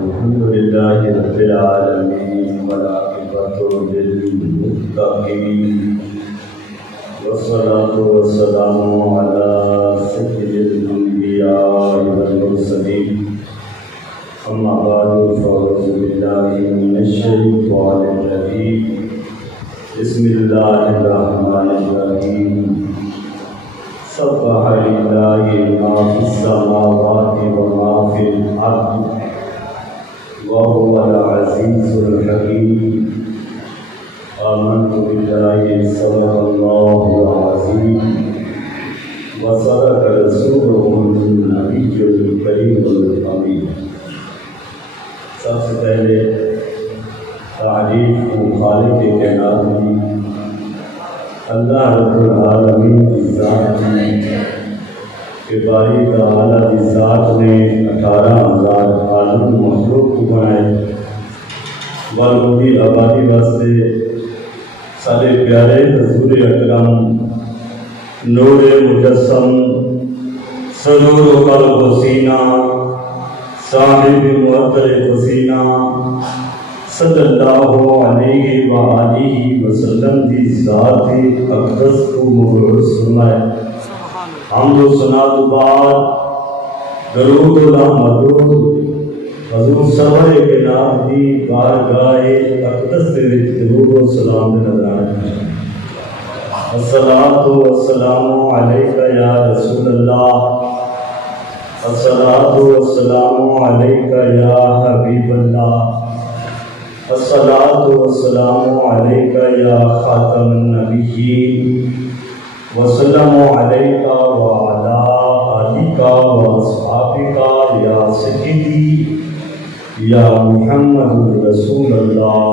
الحمد لله رب العالمين والعاقبة للمتقين والصلاة والسلام على سيد الأنبياء والمرسلين أما بعد فأعوذ بالله من الشيطان الرجيم بسم الله الرحمن الرحيم سبح لله ما في السماوات وما في الأرض وهو العزيز الحكيم آمنت بالله صدق الله العظيم وصدق رسوله النبي الكريم الأمين. سب سے پہلے تعریف خالق کائنات کی اللہ رب العالمین کی ذات میں کہ باری تعالیٰ کی ذات نے 18,000 عالم مخلوق کو بنائے والودی آبادی واسطے سارے پیارے حضور اکرم نور مجسم سرور و قلب و سینہ صاحب معطر حسینہ صلی اللہ علیہ وآلہ وسلم کی ذات اقدس کو مبعوث فرمائے. حمد و ثنا تو بعد درود و رحمت حضور سرور کائنات دی بارگاہ اقدس دے وچ درود و سلام دے نظرانے. الصلاۃ والسلام علیک یا رسول اللہ، الصلاۃ والسلام علیک یا حبیب اللہ، الصلاۃ والسلام علیک یا خاتم النبیین، وسلم علیک وعلی آلک واصحابک یا سیدی یا محمد رسول اللہ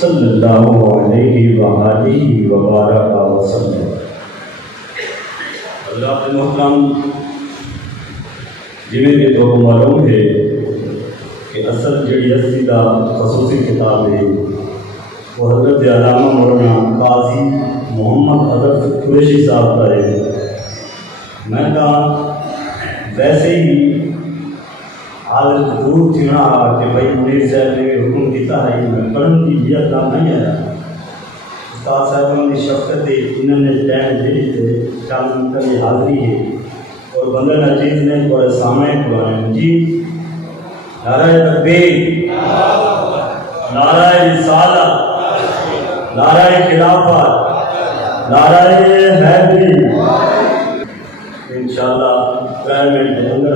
صلی اللہ علیہ وآلہ وبارک وسلم. اللہ کے محترم، جنہیں کہ تو معلوم ہے کہ اصل جڑی اصلی دا خصوصی کتاب ہے وہ حضرت علامہ مولانا قاضی محمد حضرت قریشی صاحب کا ہے. میں کہا ویسے ہی حالت دور تھینا کہ بھائی منیر صاحب نے حکم کیتا ہے میں پڑھن کی یہ کام نہیں آیا. استاد صاحبوں نے شفقت ہے، انہوں نے ٹائم دے دیتے کام کا یہ حاضری ہے اور بندہ نجیز نے بڑے سامنے قرآن مجید نعرہ تکبیر، نعرہ رسالت، نعرہ خلافت، نعرہ حیدری. انشاءاللہ پرائیویٹ کے اندر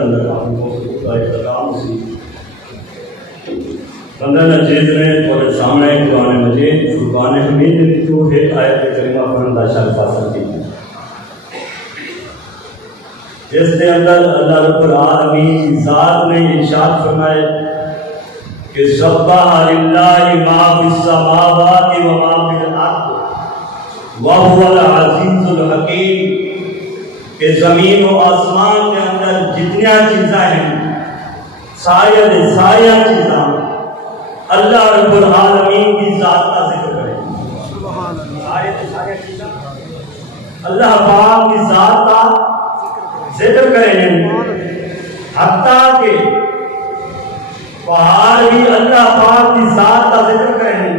کام سی بندہ نجیز نے بڑے سامنے قرآن مجید فرقان حمید تو ایک آیت کریمہ پڑھن دا شرف حاصل کی جس کے اندر اللہ رب العالمین کی ذات نے ارشاد فرمائے کہ سبح للہ ما فی السماوات و ما فی الارض وهو العزیز الحکیم، کہ زمین و آسمان کے اندر جتنی چیزیں ہیں سایہ چیزاں اللہ رب العالمین کی ذات کا ذکر کریں. سایہ چیزاں اللہ پاک کی ذات کا ذکر کریں گے، حتیٰ کہ پہاڑ بھی اللہ پاک کی ذات کا ذکر کریں گے.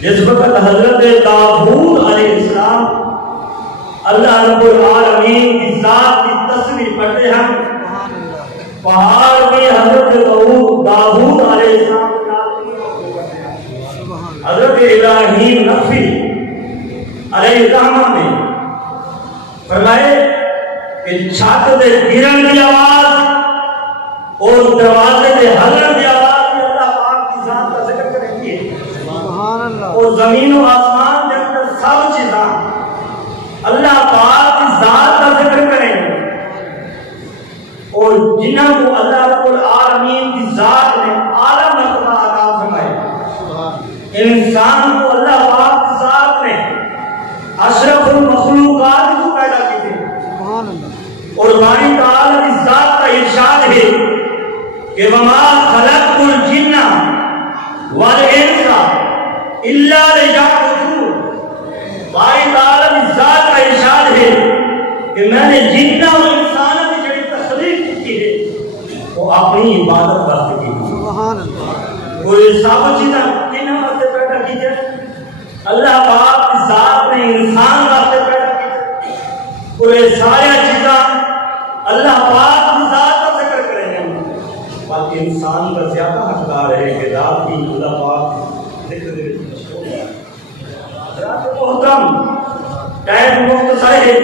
جس وقت حضرت داؤد علیہ السلام اللہ رب العالمین کی ذات کی تسبیح پڑھتے ہیں، پہاڑ بھی حضرت داؤد علیہ السلام حضرت ابراہیم نخعی علیہ السلام نے فرمائے کہ چھت دے گرن کی آواز اور دروازے دے ہلن کی آواز بھی اللہ پاک کی ذات کا ذکر کریں گے. اور زمین و آسمان کے اندر سب چیزاں اللہ پاک کی ذات کا ذکر کریں گے. اور جنہوں کو اللہ رب العالمین کی ذات نے اعلیٰ مرتبہ عطا فرمائے، انسان کو اللہ پاک کی ذات نے اشرف المخلوقات کو پیدا کی تھی. اور باری تعالیٰ کی ذات کا ارشاد ہے کہ وَمَا خَلَقْتُ الْجِنَّ وَالْإِنسَ إِلَّا لِيَعْبُدُونِ. باری تعالیٰ کی ذات کا ارشاد ہے کہ میں نے جنہ اور انسانوں کی جڑی تخلیق کی ہے وہ اپنی اپنی عبادت واسطے کی سبحان اللہ کوئی سب چیزاں کہنا واسطے پیدا کی جائے اللہ پاک کی ذات نے انسان واسطے پیدا کی کوئی سارے چیزاں اللہ پاک کی ذات کا ذکر کریں گے باقی انسان کا زیادہ حقدار ہے کہ ذات کی اللہ پاک ذکر دے مشہور ہے حضرات محترم ٹائم مختصر ہے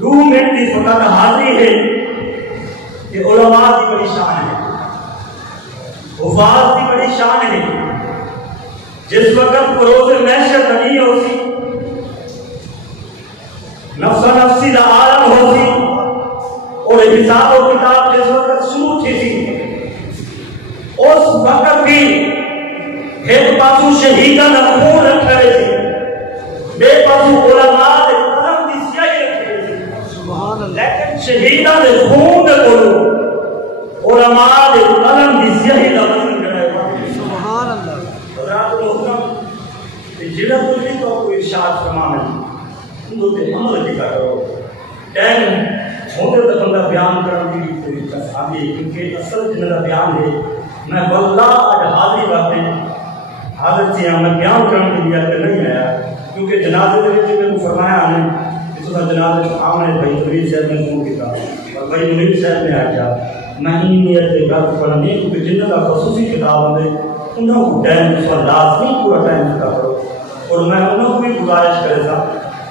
2 منٹ کی فقط حاضری ہے کہ علماء کی بڑی شان ہے حفاظ کی بڑی شان ہے جس وقت بروز محشر نہیں ہوتی نفس نفسی دا عالم ہوتی اور حساب و کتاب جس وقت شروع تھی اس وقت بھی ایک پاسو شہیدہ نہ خون رکھا رہے تھے بے پاسو علماء دے قلم دی سیاہی رکھے تھے لیکن شہیدہ دے خون دے بولو علماء دے قلم دی سیاہی دا وزن کرے سبحان اللہ حضرات محترم جڑا کچھ بھی تو کوئی ارشاد فرمانا ان کو تے عمل کی کرو ٹائم ہوتے تو بندہ بیان کرنے کی کوئی تصاویر کیونکہ اصل جنہ بیان ہے میں واللہ آج حاضری باتیں حاضر تھی میں بیان کرنے کے لیے نہیں آیا کیونکہ جنازے کے لیے میں کو فرمایا نے اس طرح جنازے کو آمنے بھائی منیر صاحب نے فون کیا اور بھائی منیر صاحب نے آیا میں ہی نیت گل پڑھنے کیونکہ جنہ کا خصوصی کتاب ہوتے انہوں کو ٹائم اس پر لازمی پورا ٹائم دیتا کرو اور میں انہوں کو بھی گزارش کرے تھا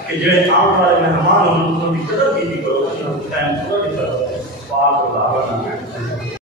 کہ جو آنے والے مہمان ان کی قدر کی کرو ٹائم پورا دیتا کرو پاک اللہ